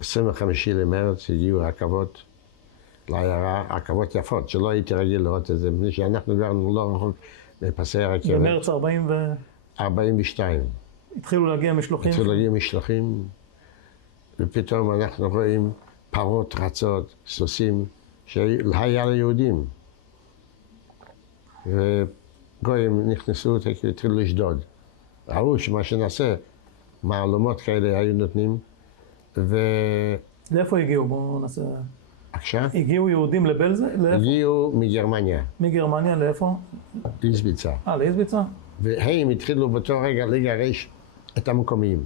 25 למרץ הגיעו רכבות לעיירה, רכבות יפות, שלא הייתי רגיל לראות את זה, מפני שאנחנו גרנו לא רחוק מפסי הרכבת. במרץ 42. התחילו להגיע משלוחים? התחילו להגיע משלוחים, ופתאום אנחנו רואים פרות רצות, סוסים, שהיה ליהודים. וגויים נכנסו, התחילו לשדוד. ראו שמה שנעשה, מעלומות כאלה היו נותנים, לאיפה הגיעו? בואו נעשה... עכשיו? הגיעו יהודים לבלזה? הגיעו מגרמניה. מגרמניה לאיפה? לאיזביצה. לאיזביצה? והם התחילו באותו רגע לגרש את המקומיים.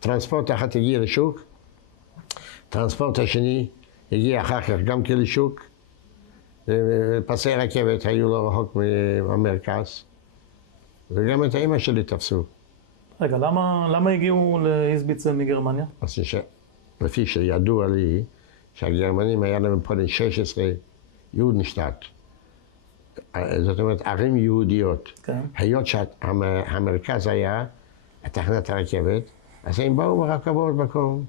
טרנספורט אחת הגיע לשוק, טרנספורט השני הגיע אחר כך גם כן לשוק, פסי רכבת היו לא רחוק מהמרכז, וגם את האמא שלי תפסו. רגע, למה הגיעו לאיזביצה מגרמניה? אז לפי שידוע לי, שהגרמנים היה להם פה 16 יודנשטאט. זאת אומרת, ערים יהודיות. כן. היות שהמרכז היה תחנת הרכבת, אז הם באו ברכבות מקום,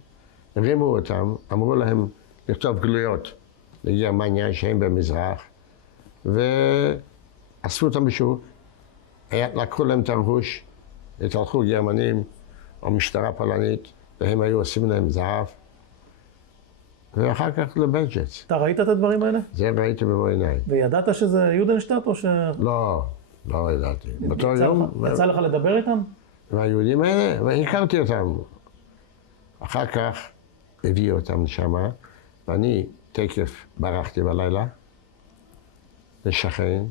הרימו אותם, אמרו להם לכתוב גלויות לגרמניה שהם במזרח, ואספו אותם בשוק, לקחו להם את הרכוש, התהלכו גרמנים או משטרה פולנית, והם היו עושים להם זהב, ואחר כך לבלג'ץ. אתה ראית את הדברים האלה? זה ראיתי במו עיניי. וידעת שזה יודנשטאט או ש... לא, לא ידעתי. באותו יום... יצא לך לדבר איתם? והיהודים האלה, והכרתי אותם. אחר כך הביאו אותם שמה, ואני תקף ברחתי בלילה, לשכן.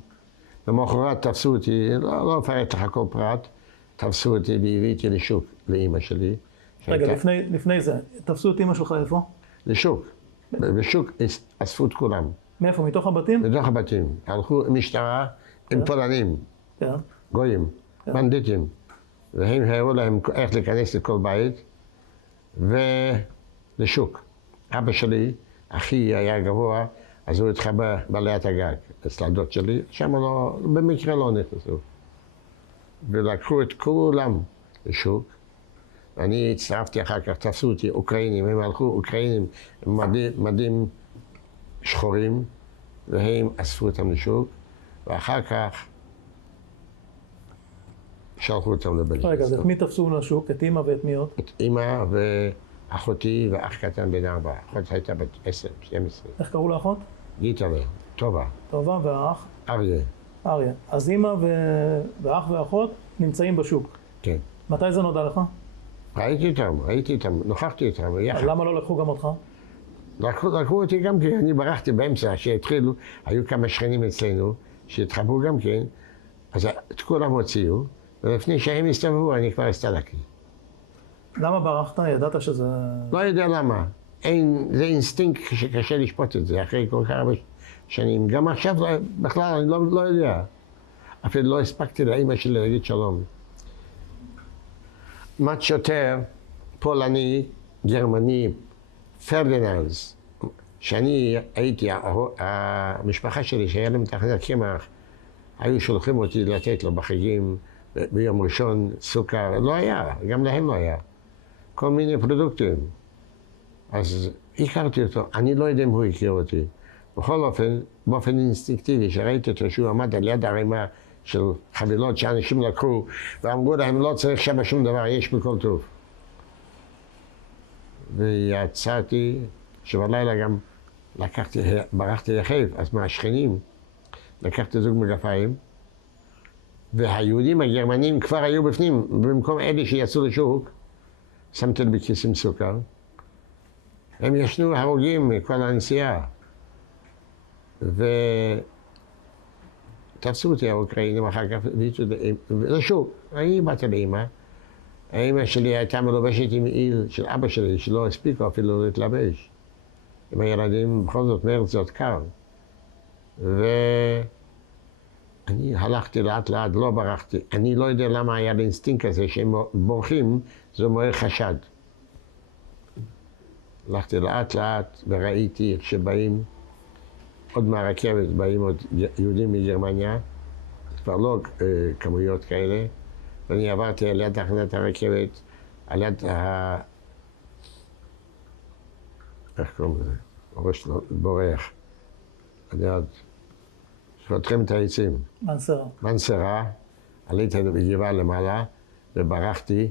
למחרת תפסו אותי, לא אפרט לך כל פרט, תפסו אותי והבאתי לשוק, לאמא שלי. רגע, לפני זה, תפסו את אמא שלך איפה? לשוק. בשוק אספו את כולם. מאיפה? מתוך הבתים? מתוך הבתים. הלכו משטרה עם פולנים, גויים, בנדיטים. והם הראו להם איך להיכנס לכל בית, ולשוק. אבא שלי, אחי היה גבוה, אז הוא התחבא בעליית הגג, אצל הדוד שלי, שם לא, במקרה לא נכנסו. ולקחו את כולם לשוק. אני הצטרפתי אחר כך, תפסו אותי אוקראינים, הם הלכו אוקראינים עם מדים שחורים, והם אספו אותם לשוק, ואחר כך שלחו אותם לבלג'ץ. רגע, אז את מי תפסו לשוק? את אמא ואת מי עוד? את אמא ואחותי ואח קטן בן 4. אחות הייתה בת 10, 12. איך קראו לאחות? גיטלה, טובה. טובה, והאח? אריה. אריה. אז אמא ואח ואחות נמצאים בשוק. כן. מתי זה נודע לך? ראיתי אותם, נוכחתי איתם. אז למה לא לקחו גם אותך? לקחו אותי גם כן, אני ברחתי באמצע, שהתחילו, היו כמה שכנים אצלנו, שהתחברו גם כן, אז את כולם הוציאו, ולפני שהם הסתובבו, אני כבר הסתלקתי. למה ברחת? ידעת שזה... לא יודע למה. זה אינסטינקט שקשה לשפוט את זה, אחרי כל כך הרבה שנים. גם עכשיו בכלל אני לא יודע. אפילו לא הספקתי לאמא שלי להגיד שלום. מת שוטר, פולני, גרמני, פרדיננד, שאני הייתי, המשפחה שלי שהיה להם תחנת קמח, היו שולחים אותי לתת לו בחגים, ביום ראשון סוכר, לא היה, גם להם לא היה. כל מיני פרודוקטים. אז הכרתי אותו, אני לא יודע אם הוא הכיר אותי. בכל אופן, באופן אינסטינקטיבי, שראיתי אותו שהוא עמד על יד ערימה של חבילות שאנשים לקחו, ואמרו להם, לא צריך שם שום דבר, יש בכל טוב. ויצאתי, שבלילה גם ברחתי יחב, אז מהשכנים, לקחתי זוג מגפיים, והיהודים הגרמנים כבר היו בפנים, במקום אלה שיצאו לשוק, שמתי בכיס עם סוכר. הם ישנו הרוגים מכל הנסיעה. ותפסו אותי האוקראינים אחר כך, לשוק. אני באתי לאמא. האמא שלי הייתה מלובשת עם מעיל של אבא שלי, שלא הספיקו אפילו להתלבש. עם הילדים, בכל זאת מרץ זאת קר. אני הלכתי לאט לאט, לא ברחתי. אני לא יודע למה היה לי אינסטינקט כזה שהם בורחים, זה מעורר חשד. הלכתי לאט לאט וראיתי שבאים עוד מהרכבת, באים עוד יהודים מגרמניה, כבר לא כמויות כאלה, ואני עברתי על יד תחנת הרכבת, על יד איך קוראים לזה? ראש בורח. אני יודע, שפותחים את העצים. מנסרה. מנסרה, עליתי בגבעה למעלה וברחתי.